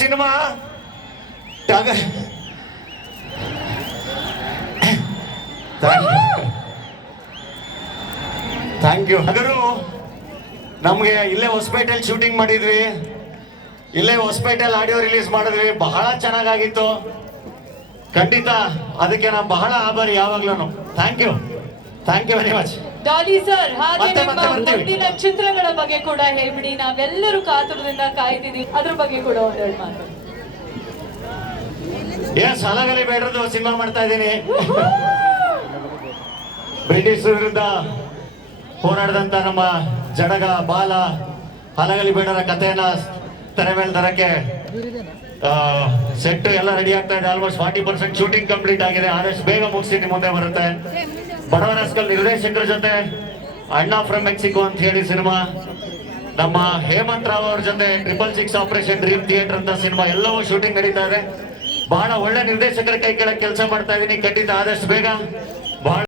Cinema thank you. ಟಗರು ನಮ್ಗೆ ಇಲ್ಲೇ ಹೊಸಪೇಟೆಯಲ್ಲಿ ಶೂಟಿಂಗ್ ಮಾಡಿದ್ವಿ, ಇಲ್ಲೇ ಹೊಸಪೇಟೆಯಲ್ಲಿ ಆಡಿಯೋ ರಿಲೀಸ್ ಮಾಡಿದ್ವಿ. ಬಹಳ ಚೆನ್ನಾಗಾಗಿತ್ತು ಖಂಡಿತ. ಅದಕ್ಕೆ ನಾನು ಬಹಳ ಆಭಾರಿ ಯಾವಾಗ್ಲೂ. Thank you very much. Daali sir, ಹಾಗೆ ಮತ್ತೆ ನಿಮ್ಮ ಮುಂದಿನ ಚಿತ್ರಗಳ ಬಗ್ಗೆ ಕೂಡ ಹೇಳ್ಬಿಡಿ. ನಾವೆಲ್ಲರೂ ಕಾತುರದಿಂದ ಕಾಯ್ತಿದೀವಿ, ಅದ್ರ ಬಗ್ಗೆ ಕೂಡ ಒಂದೆರಡು ಮಾತು. ಹಲಗಲಿ ಬೇಡರದು ಸಿನಿಮಾ ಮಾಡ್ತಾ ಇದ್ದೀನಿ. ಬ್ರಿಟಿಷ್ ವಿರುದ್ಧ ಹೋರಾಡಿದಂತ ನಮ್ಮ ಜಡಗ ಬಾಲ ಹಲಗಲಿ ಬೇಡರ ಕಥೆಯನ್ನ ತೆರೆ ಮೇಲೆ ತರಕ್ಕೆ ಸೆಟ್ ಎಲ್ಲ ರೆಡಿ ಆಗ್ತಾ ಇದೆ. ಆಲ್ಮೋಸ್ಟ್ 40% ಶೂಟಿಂಗ್ ಕಂಪ್ಲೀಟ್ ಆಗಿದೆ. ಆದಷ್ಟು ಬೇಗ ಮುಗಿಸಿ ನಿಮ್ಮ ಮುಂದೆ ಬರುತ್ತೆ. ಬಡವರಸ್ಕಲ್ ನಿರ್ದೇಶಕರ ಜೊತೆ ಅಣ್ಣ ಫ್ರಮ್ ಮೆಕ್ಸಿಕೋ ಅಂತ ಹೇಳಿ ಸಿನಿಮಾ, ನಮ್ಮ ಹೇಮಂತ್ ರಾವ್ ಅವ್ರ ಜೊತೆ 666 ಆಪರೇಷನ್ ಡ್ರೀಮ್ ಥಿಯೇಟರ್ ಅಂತ ಸಿನಿಮಾ ಎಲ್ಲವೂ ಶೂಟಿಂಗ್ ನಡೀತಾ ಇದೆ. ಬಹಳ ಒಳ್ಳೆ ನಿರ್ದೇಶಕರ ಕೈ ಕೆಳಗೆ ಕೆಲಸ ಮಾಡ್ತಾ ಇದೀನಿ. ಖಂಡಿತ ಆದಷ್ಟು ಬೇಗ ಬಹಳ